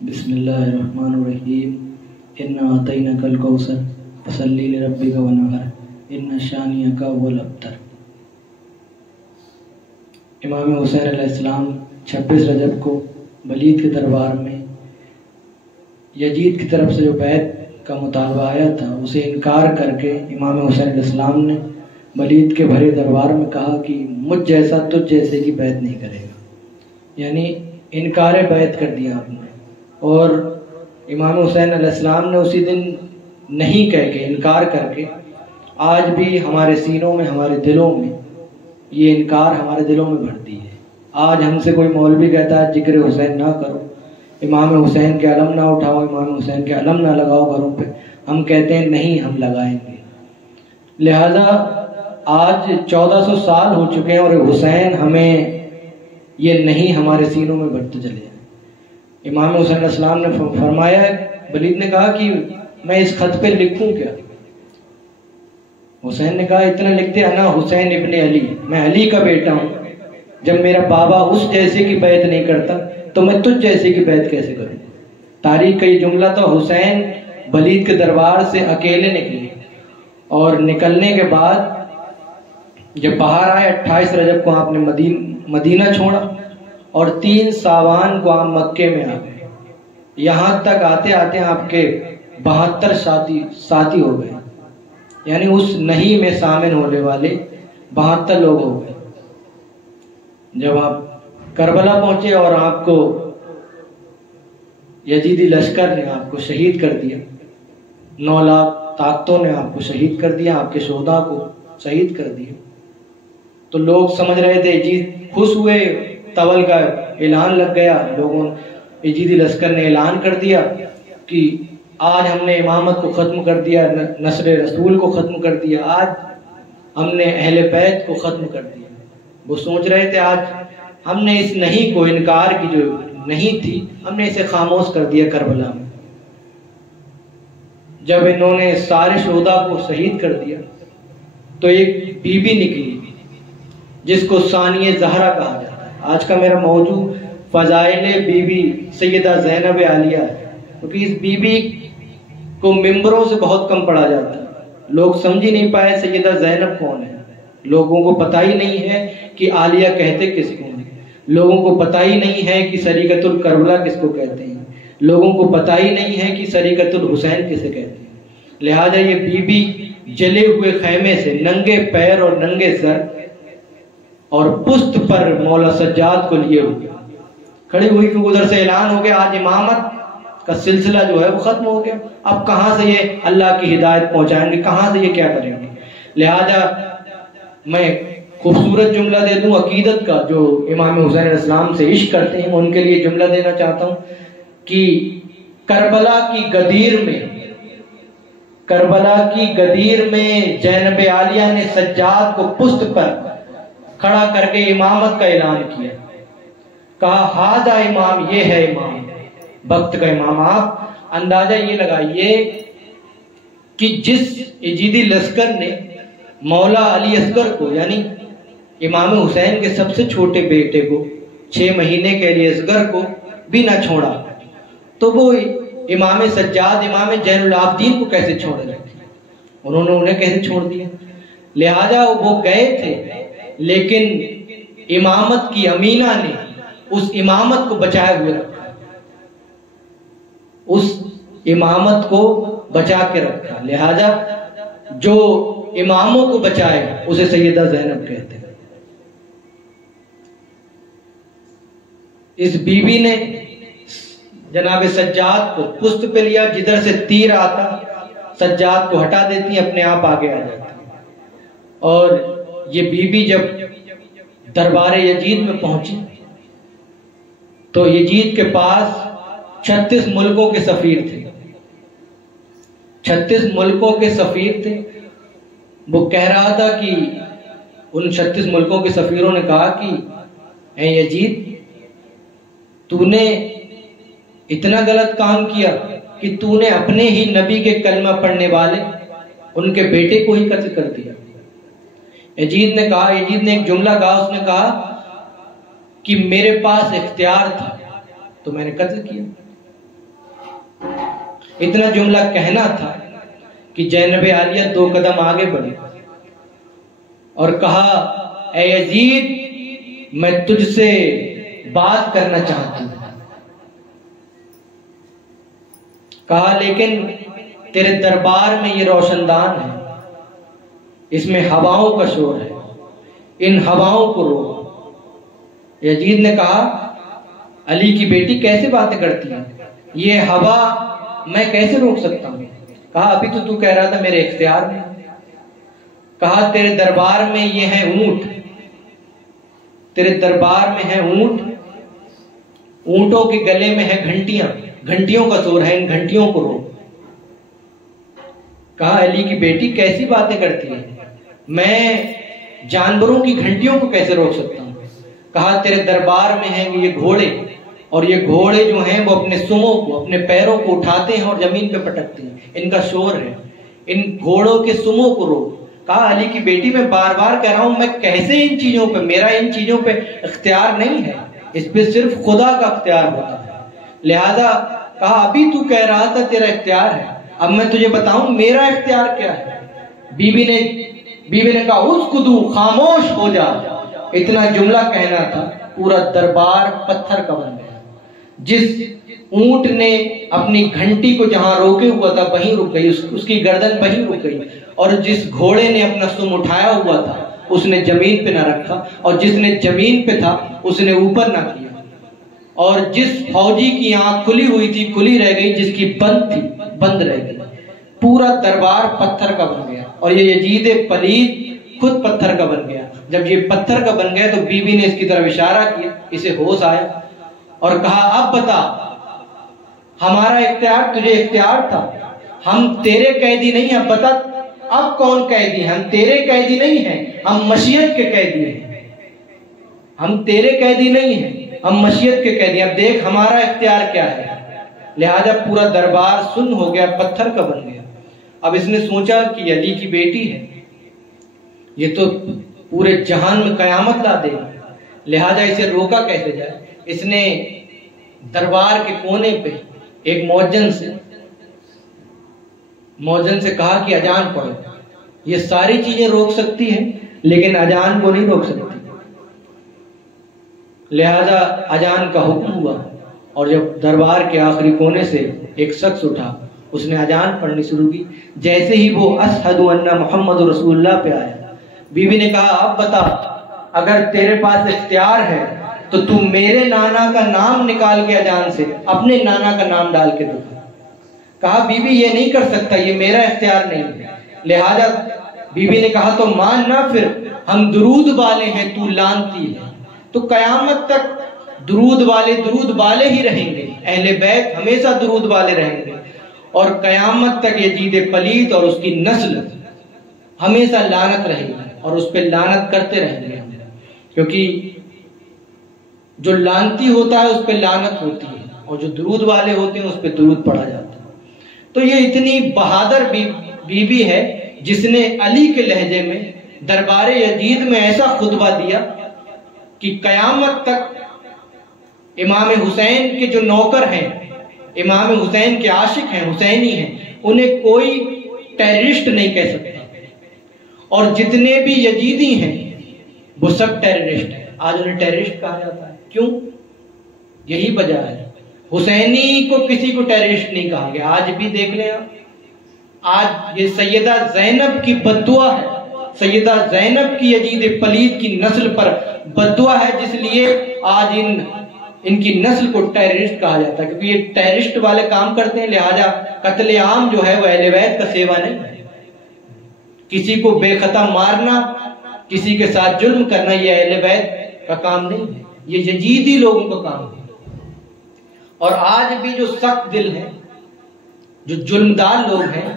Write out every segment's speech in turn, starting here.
بسم اللہ الرحمن الرحیم انا اعطیناک الکوثر فصلی لربک ونحر ان شانئک هو الابتر۔ امام حسین علیہ السلام 26 رجب کو ولید کے دربار میں یزید کی طرف سے جو بیعت کا مطالبہ آیا تھا اسے انکار کر کے امام حسین علیہ السلام نے ولید کے بھرے دربار میں کہا کہ مجھ جیسا تجھ جیسے کی بیعت نہیں کرے گا، یعنی انکار بیعت کر دیا آپ نے۔ اور امام حسین علیہ السلام نے اسی دن نہیں کہہ کے انکار کر کے آج بھی ہمارے سینوں میں ہمارے دلوں میں یہ انکار ہمارے دلوں میں بھرتی ہے۔ آج ہم سے کوئی مولوی کہتا ہے ذکر حسین نہ کرو، امام حسین کے علم نہ اٹھاؤ، امام حسین کے علم نہ لگاؤ گھروں پہ، ہم کہتے ہیں نہیں ہم لگائیں گے۔ لہذا آج 1400 سال ہو چکے ہیں اور حسین ہمیں یہ نہیں ہمارے سینوں میں بڑھتے چلے ہیں۔ امام حسین علیہ السلام نے فرمایا، ولید نے کہا کہ میں اس خط پہ لکھوں کیا؟ حسین نے کہا اتنا لکھتے انا حسین ابن علی، میں علی کا بیٹا ہوں، جب میرا بابا اس جیسے کی بیعت نہیں کرتا تو میں تجھ جیسے کی بیعت کیسے کروں؟ تاریخ کا یہ جملہ تو حسین ولید کے دربار سے اکیلے نکلے اور نکلنے کے بعد جب باہر آئے 28 رجب کو آپ نے مدینہ چھوڑا اور 3 ساوان کو آپ مکے میں آ گئے۔ یہاں تک آتے آتے آپ کے 72 ساتھی ہو گئے، یعنی اس نہیں میں شامل ہونے والے 72 لوگ ہو گئے۔ جب آپ کربلا پہنچے اور آپ کو یزیدی لشکر نے آپ کو شہید کر دیا، 9 لاکھ طاقتوں نے آپ کو شہید کر دیا، آپ کے شہداء کو شہید کر دیا، تو لوگ سمجھ رہے تھے یزید خوش ہوئے، طول کا اعلان لگ گیا، لوگوں یزیدی لشکر نے اعلان کر دیا کہ آج ہم نے امامت کو ختم کر دیا، نصر رسول کو ختم کر دیا، آج ہم نے اہل بیت کو ختم کر دیا۔ وہ سوچ رہے تھے آج ہم نے اس نہیں کو، انکار کی جو نہیں تھی، ہم نے اسے خاموش کر دیا کربلا میں۔ جب انہوں نے سارے شہداء کو شہید کر دیا تو ایک بی بی نکلی جس کو ثانیہ زہرا کہا جاتا ہے۔ آج کا میرا موضوع فضائل بی بی سیدہ زینب عالیہ ہے، کیونکہ اس بی بی کو ممبروں سے بہت کم پڑھا جاتا ہے، لوگ سمجھ ہی نہیں پائے سیدہ زینب کون ہے، لوگوں کو پتہ ہی نہیں ہے کہ عالیہ کہتے کس کو ہیں، لوگوں کو پتہ ہی نہیں ہے کہ سریقۃ الکربلا کس کو کہتے ہیں، لوگوں کو پتہ ہی نہیں ہے کہ سریقۃ الحسین کسے کہتے ہیں۔ لہذا یہ بی بی جلے ہوئے خیمے سے ننگے پیر اور ننگے سر اور پشت پر مولا سجاد کو لیے ہوئے کھڑی ہوئی، کہ ادھر سے اعلان ہو گیا آج امامت کا سلسلہ جو ہے وہ ختم ہو گیا، اب کہاں سے یہ اللہ کی ہدایت پہنچائیں گے، کہاں سے یہ کیا کریں گے؟ لہذا میں خوبصورت جملہ دے دوں عقیدت کا، جو امام حسین علیہ السلام سے عشق کرتے ہیں ان کے لیے جملہ دینا چاہتا ہوں کہ کربلا کی گدیر میں زینب عالیہ نے سجاد کو پشت پر کھڑا کر کے امامت کا اعلان کیا، کہا ہاذا امام، یہ ہے امام، وقت کا امام۔ آپ اندازہ یہ لگائیے کہ جس یزیدی لشکر نے مولا علی اصغر کو، یعنی امام حسین کے سب سے چھوٹے بیٹے کو، 6 مہینے کے علی اصغر کو بھی نہ چھوڑا، تو وہ امام سجاد، امام زین العابدین کو کیسے چھوڑ رہے تھے؟ انہوں نے انہیں کیسے چھوڑ دیا؟ لہذا وہ گئے تھے، لیکن امامت کی امینہ نے اس امامت کو بچائے ہوئے رکھا، اس امامت کو بچا کے رکھا۔ لہذا جو اماموں کو بچائے اسے سیدہ زینب کہتے ہیں۔ اس بی بی نے جناب سجاد کو پشت پہ لیا، جدھر سے تیر آتا سجاد کو ہٹا دیتی، اپنے آپ آگے آ جاتی۔ اور یہ بی بی جب دربار یزید میں پہنچی تو یزید کے پاس 36 ملکوں کے سفیر تھے، 36 ملکوں کے سفیر تھے۔ وہ کہہ رہا تھا کہ ان 36 ملکوں کے سفیروں نے کہا کہ اے یزید، تو نے اتنا غلط کام کیا کہ تو نے اپنے ہی نبی کے کلمہ پڑھنے والے ان کے بیٹے کو ہی قتل کر دیا۔ یزید نے ایک جملہ کہا، اس نے کہا کہ میرے پاس اختیار تھا تو میں نے قتل کیا، اتنا جملہ کہنا تھا کہ زینب عالیہ 2 قدم آگے بڑھی اور کہا اے یزید میں تجھ سے بات کرنا چاہتی ہوں. کہا لیکن تیرے دربار میں یہ روشن دان ہے، اس میں ہواؤں کا شور ہے، ان ہواؤں کو روک. یزید نے کہا علی کی بیٹی کیسے باتیں کرتی ہیں، یہ ہوا میں کیسے روک سکتا ہوں؟ کہا ابھی تو کہہ رہا تھا میرے اختیار میں. کہا تیرے دربار میں یہ ہے اونٹ، تیرے دربار میں ہے اونٹ، اونٹوں کے گلے میں ہے گھنٹیاں، گھنٹیوں کا شور ہے، ان گھنٹیوں کو روک. کہا علی کی بیٹی کیسی باتیں کرتی ہے، میں جانوروں کی گھنٹیوں کو کیسے روک سکتا ہوں؟ کہا تیرے دربار میں ہیں یہ گھوڑے، اور یہ گھوڑے جو ہیں وہ اپنے سموں کو، اپنے پیروں کو اٹھاتے ہیں اور زمین پہ پٹکتے ہیں، ان کا شور ہے، ان گھوڑوں کے سموں کو روک. کہا علی کی بیٹی میں بار بار کہہ رہا ہوں میں کیسے ان چیزوں پہ، میرا ان چیزوں پہ اختیار نہیں ہے، اس پہ صرف خدا کا اختیار ہوتا ہے. لہذا کہا ابھی تو کہہ رہا تھا تیرا اختیار ہے، اب میں تجھے بتاؤں میرا اختیار کیا ہے. بیوی نے کہا اسکتو، خاموش ہو جا. اتنا جملہ کہنا تھا، پورا دربار پتھر کا بن گیا. جس اونٹ نے اپنی گھنٹی کو جہاں روکے ہوا تھا وہیں رک گئی، اس کی گردن وہیں رک گئی، اور جس گھوڑے نے اپنا سم اٹھایا ہوا تھا اس نے زمین پہ نہ رکھا، اور جس نے زمین پہ تھا اس نے اوپر نہ کیا، اور جس فوجی کی آنکھ کھلی ہوئی تھی کھلی رہ گئی، جس کی بند تھی بند رہ گئی. پورا دربار پتھر کا بن گیا، اور یہ یزید پلید خود پتھر کا بن گیا. جب یہ پتھر کا بن گیا تو بیوی نے اس کی طرف اشارہ کیا، اسے ہوش آیا اور کہا اب بتا، ہمارا اختیار تجھے اختیار تھا، ہم تیرے قیدی نہیں ہیں، اب بتا اب کون قیدی ہیں؟ ہم تیرے قیدی نہیں ہیں، ہم مشیت کے قیدی ہیں. ہم تیرے قیدی نہیں ہیں، ہم مشیت کے قیدی ہیں، اب دیکھ ہمارا اختیار کیا ہے. لہذا پورا دربار سن ہو گیا، پتھر کا بن گیا. اب اس نے سوچا کہ علی کی بیٹی ہے، یہ تو پورے جہان میں قیامت لا دے گی، لہذا اسے روکا کیسے جائے. اس نے دربار کے کونے پہ ایک مؤذن سے کہا کہ اذان پڑھو. یہ ساری چیزیں روک سکتی ہیں لیکن اذان کو نہیں روک سکتی. لہذا اذان کا حکم ہوا، اور جب دربار کے آخری کونے سے ایک شخص اٹھا، اس نے اذان پڑھنی شروع کی. جیسے ہی وہ اشہد ان محمد رسول اللہ پہ آیا، بیوی نے کہا اب بتا، اگر تیرے پاس اختیار ہے تو تم میرے نانا کا نام نکال کے اذان سے اپنے نانا کا نام ڈال کے دکھا. کہا بیوی یہ نہیں کر سکتا، یہ میرا اختیار نہیں ہے. لہذا بیوی نے کہا تو مان نہ، پھر ہم درود والے ہیں، تو لانتی ہے. تو قیامت تک درود والے ہی رہیں گے، اہل بیت ہمیشہ درود والے رہیں گے، اور قیامت تک یزید پلید اور اس کی نسل ہمیشہ لعنت رہے گی، اور اس پہ لعنت کرتے رہیں گے. کیونکہ جو لعنتی ہوتا ہے اس پہ لعنت ہوتی ہے، اور جو درود والے ہوتے ہیں اس پہ درود پڑھا جاتا ہے. تو یہ اتنی بہادر بیوی ہے جس نے علی کے لہجے میں دربار یزید میں ایسا خطبہ دیا کہ قیامت تک امام حسین کے جو نوکر ہیں، امام حسین کے عاشق ہیں، حسینی ہیں، انہیں کوئی ٹیررسٹ نہیں کہہ سکتا. اور جتنے بھی یزیدی ہیں وہ سب ٹیررسٹ ہیں. آج انہیں ٹیررسٹ کہا جاتا ہے، کیوں؟ یہی وجہ ہے. حسینی کو کسی کو ٹیررسٹ نہیں کہا گیا. آج بھی دیکھ لیں آپ، آج یہ سیدہ زینب کی بددعا ہے، سیدہ زینب کی یزید پلید کی نسل پر بددعا ہے، جس لیے آج ان کی نسل کو ٹیررسٹ کہا جاتا ہے، کیونکہ یہ ٹیررسٹ والے کام کرتے ہیں. لہذا قتل عام جو ہے وہ اہل بیت کا سیوا نہیں ہے. کسی کو بے خطا مارنا، کسی کے ساتھ ظلم کرنا، یہ اہل بیت کا کام نہیں ہے، یہ یزیدی لوگوں کا کام ہے. اور آج بھی جو سخت دل ہیں، جو ظلمدار لوگ ہیں،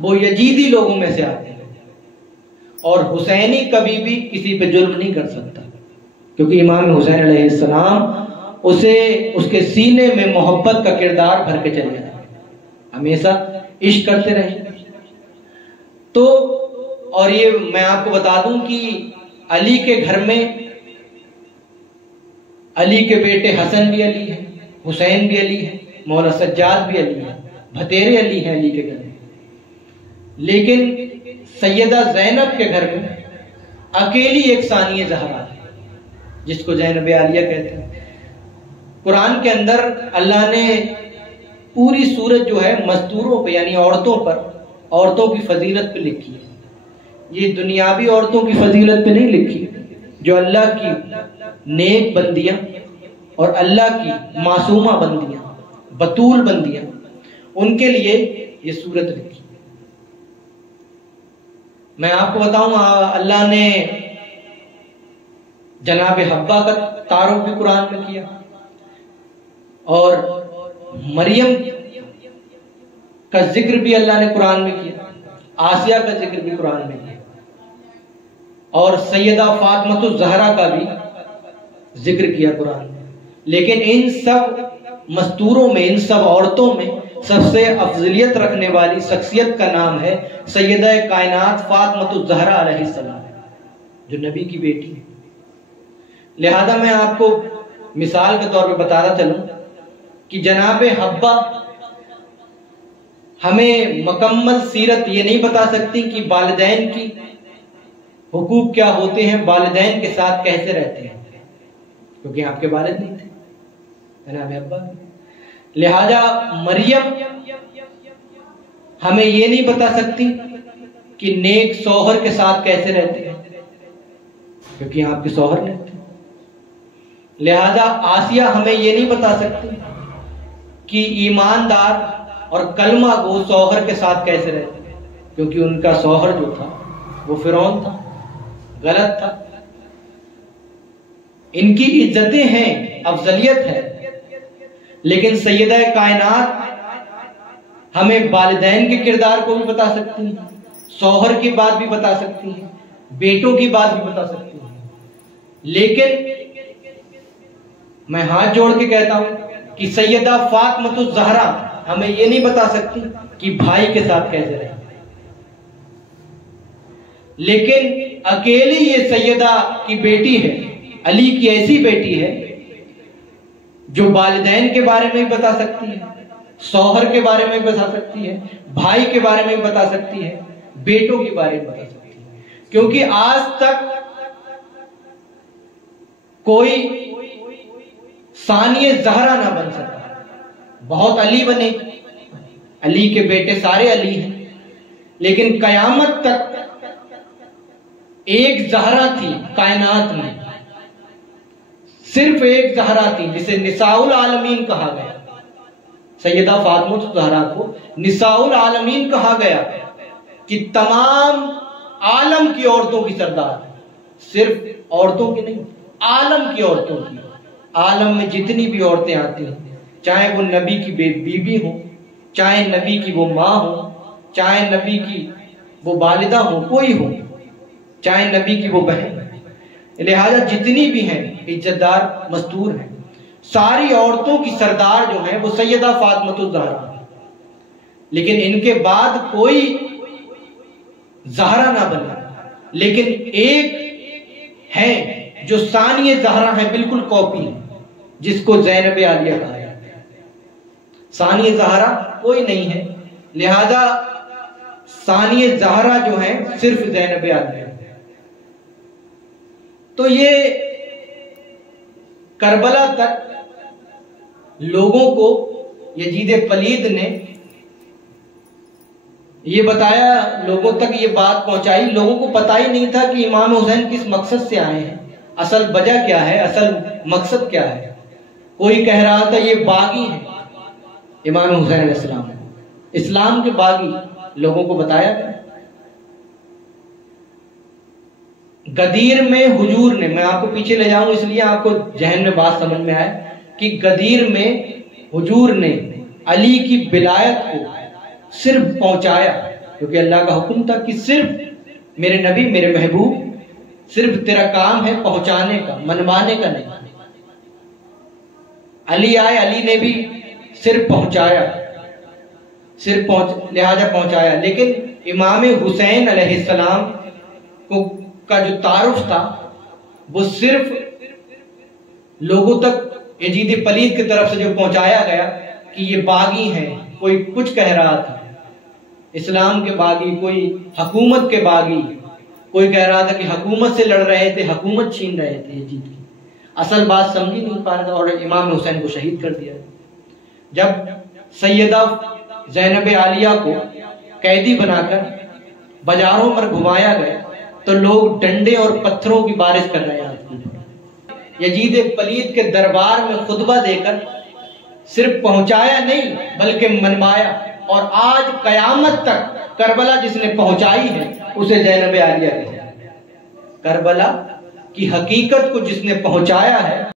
وہ یزیدی لوگوں میں سے آتے ہیں. اور حسینی کبھی بھی کسی پہ ظلم نہیں کر سکتا، کیونکہ امام حسین علیہ السلام اسے اس کے سینے میں محبت کا کردار بھر کے چلے جاتے، ہمیشہ عشق کرتے رہے. تو اور یہ میں آپ کو بتا دوں کہ علی کے گھر میں علی کے بیٹے حسن بھی علی ہے، حسین بھی علی ہے، مولا سجاد بھی علی ہے، بھتیرے علی ہیں علی کے گھر میں، لیکن سیدہ زینب کے گھر میں اکیلی ایک ثانیہ زہرا ہے جس کو زینب عالیہ کہتے ہیں۔ قرآن کے اندر اللہ نے پوری سورت جو ہے مستوروں پہ یعنی عورتوں پر، عورتوں کی فضیلت پہ لکھی ہے۔ یہ دنیاوی عورتوں کی فضیلت پہ نہیں لکھی، جو اللہ کی نیک بندیاں اور اللہ کی معصومہ بندیاں، بطول بندیاں، ان کے لیے یہ سورت لکھی۔ میں آپ کو بتاؤں اللہ نے جناب حبہ کا تعارف بھی قرآن میں کیا، اور مریم کا ذکر بھی اللہ نے قرآن میں کیا، آسیہ کا ذکر بھی قرآن میں کیا، اور سیدہ فاطمہ الزہرا کا بھی ذکر کیا قرآن میں۔ لیکن ان سب مستوروں میں، ان سب عورتوں میں سب سے افضلیت رکھنے والی شخصیت کا نام ہے سیدہ کائنات فاطمہ الزہرا علیہ السلام، جو نبی کی بیٹی ہے۔ لہذا میں آپ کو مثال کے طور پہ بتانا چلوں کہ جناب حبہ ہمیں مکمل سیرت یہ نہیں بتا سکتی کہ والدین کی حقوق کیا ہوتے ہیں، والدین کے ساتھ کیسے رہتے ہیں، کیونکہ آپ کے والد نہیں تھے جناب حبہ۔ لہذا مریم ہمیں یہ نہیں بتا سکتی کہ نیک شوہر کے ساتھ کیسے رہتے ہیں، کیونکہ آپ کے شوہر نہیں تھے۔ لہذا آسیہ ہمیں یہ نہیں بتا سکتی کہ ایماندار اور کلمہ گو شوہر کے ساتھ کیسے رہتے ہیں، کیونکہ ان کا شوہر جو تھا وہ فرعون تھا، غلط تھا۔ ان کی عزتیں ہیں، افضلیت ہے، لیکن سیدہ کائنات ہمیں والدین کے کردار کو بھی بتا سکتی ہیں، شوہر کی بات بھی بتا سکتی ہیں، بیٹوں کی بات بھی بتا سکتی ہیں۔ لیکن میں ہاتھ جوڑ کے کہتا ہوں کہ سیدہ فاطمہ الزہرا ہمیں یہ نہیں بتا سکتی کہ بھائی کے ساتھ کیسے رہے، لیکن اکیلی یہ سیدہ کی بیٹی ہے، علی کی ایسی بیٹی ہے جو والدین کے بارے میں بھی بتا سکتی ہے، شوہر کے بارے میں بھی بتا سکتی ہے، بھائی کے بارے میں بھی بتا سکتی ہے، بیٹوں کے بارے میں بتا سکتی ہے، کیونکہ آج تک کوئی ثانیہ زہرا نہ بن سکا۔ بہت علی بنے، علی کے بیٹے سارے علی ہیں، لیکن قیامت تک ایک زہرا تھی کائنات میں، صرف ایک زہرا تھی جسے نساء العالمین کہا گیا۔ سیدہ فاطمہ الزہرا کو نساء العالمین کہا گیا کہ تمام عالم کی عورتوں کی سردار، صرف عورتوں کی نہیں، عالم کی عورتوں کی۔ عالم میں جتنی بھی عورتیں آتی ہیں، چاہے وہ نبی کی بیوی ہوں، چاہے نبی کی وہ ماں ہو، چاہے نبی کی وہ والدہ ہو، کوئی ہو، چاہے نبی کی وہ بہن، لہذا جتنی بھی ہیں عزت دار مستور ہیں، ساری عورتوں کی سردار جو ہیں وہ سیدہ فاطمہ الزہرا ہیں۔ لیکن ان کے بعد کوئی زہرا نہ بنا، لیکن ایک ہے جو ثانیہ زہرا ہے، بالکل کاپی، جس کو زینب عالیہ کہا جاتا ہے۔ ثانیہ زہرا کوئی نہیں ہے، لہذا ثانیہ زہرا جو ہے صرف زینب عالیہ۔ تو یہ کربلا تک لوگوں کو یزید پلید نے یہ بتایا، لوگوں تک یہ بات پہنچائی، لوگوں کو پتہ ہی نہیں تھا کہ امام حسین کس مقصد سے آئے ہیں، اصل وجہ کیا ہے، اصل مقصد کیا ہے۔ کوئی کہہ رہا تھا یہ باغی ہیں امام حسین علیہ السلام، اسلام کے باغی، لوگوں کو بتایا گیا۔ غدیر میں حضور نے، میں آپ کو پیچھے لے جاؤں اس لیے آپ کو ذہن میں بات سمجھ میں آئے کہ غدیر میں حضور نے علی کی ولایت کو صرف پہنچایا، کیونکہ اللہ کا حکم تھا کہ صرف میرے نبی، میرے محبوب، صرف تیرا کام ہے پہنچانے کا، منوانے کا نہیں۔ علی آئے، علی نے بھی صرف پہنچایا، لہذا پہنچایا۔ لیکن امام حسین علیہ السلام کا جو تعارف تھا وہ صرف لوگوں تک یزید پلید کی طرف سے جو پہنچایا گیا کہ یہ باغی ہیں، کوئی کچھ کہہ رہا تھا، اسلام کے باغی، کوئی حکومت کے باغی، کوئی کہہ رہا تھا کہ حکومت سے لڑ رہے تھے، حکومت چھین رہے تھے یزید کی۔ اصل بات سمجھ نہیں پا رہا تھا اور امام حسین کو شہید کر دیا۔ جب سیدہ زینب عالیہ کو قیدی بنا کر بازاروں پر گھمایا گیا تو لوگ ڈنڈے اور پتھروں کی بارش کر رہے ہیں۔ یزید پلید کے دربار میں خطبہ دے کر صرف پہنچایا نہیں بلکہ منوایا، اور آج قیامت تک کربلا جس نے پہنچائی ہے اسے زینب عالیہ کہتے ہیں۔ کربلا کی حقیقت کو جس نے پہنچایا ہے